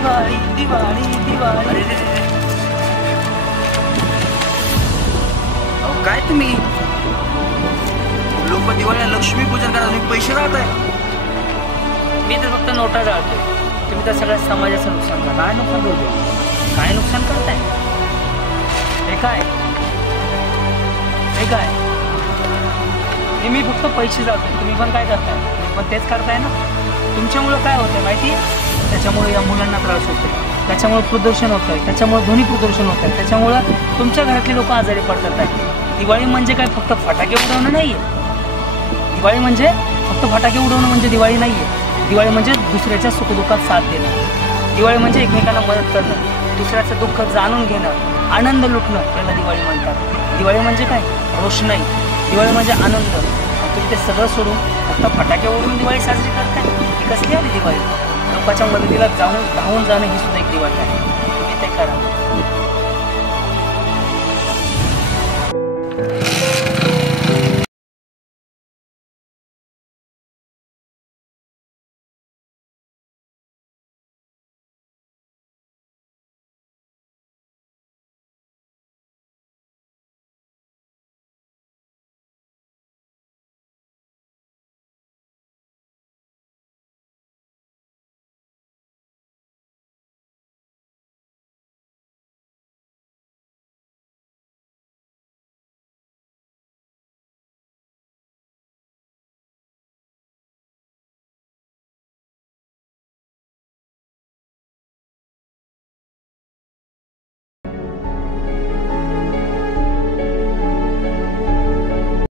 दिवाळी दिवाळी दिवाळी. अहो काय तुम्ही लोक दिवाळीला लक्ष्मी पूजन करा, तुम्ही पैसे राहताय. मी तर फक्त नोटा जाळतो, तुम्ही तर सगळ्या समाजाचं नुकसान करता. काय नुकसान करतो? काय नुकसान करताय? हे काय हे काय हे मी फक्त पैसे जातो, तुम्ही पण काय करताय? तुम्ही पण तेच करताय ना. तुमच्यामुळं काय होतंय माहिती आहे? त्याच्यामुळे या मुलांना त्रास होतोय, त्याच्यामुळे प्रदूषण होतंय, त्याच्यामुळे ध्वनी प्रदूषण होत आहे, त्याच्यामुळं तुमच्या घरातली लोक आजारी पडतात आहे. दिवाळी म्हणजे काय फक्त फटाके उडवणं नाही आहे. दिवाळी म्हणजे फक्त फटाके उडवणं म्हणजे दिवाळी नाही आहे. दिवाळी म्हणजे दुसऱ्याच्या सुखदुःखात साथ देणं. दिवाळी म्हणजे एकमेकांना मदत करणं, दुसऱ्याचं दुःख जाणून घेणं, आनंद लुटणं, त्याला दिवाळी म्हणतात. दिवाळी म्हणजे काय? रोषणाई. दिवाळी म्हणजे आनंद. तुम्ही ते सगळं सोडून फक्त फटाके उडवून दिवाळी साजरी करताय. ही कसली आली दिवाळी? लोकांच्या मदतीला धावून जाणं ही सुद्धा एक दिवाळी आहे. तुम्ही ते करा.